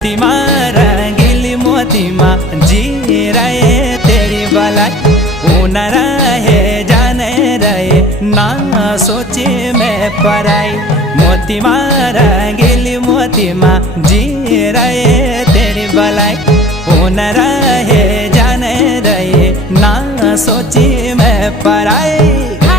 मोतीमा रंगीली मोतीमा जी रहे तेरी भलाई, ऊन रहे जाने रहे ना सोचे मैं पराई। मोतीमा रंगीली मोतीमा जी रहे तेरी भलाई, ऊन रहे जाने रहे ना सोचे मैं पराई।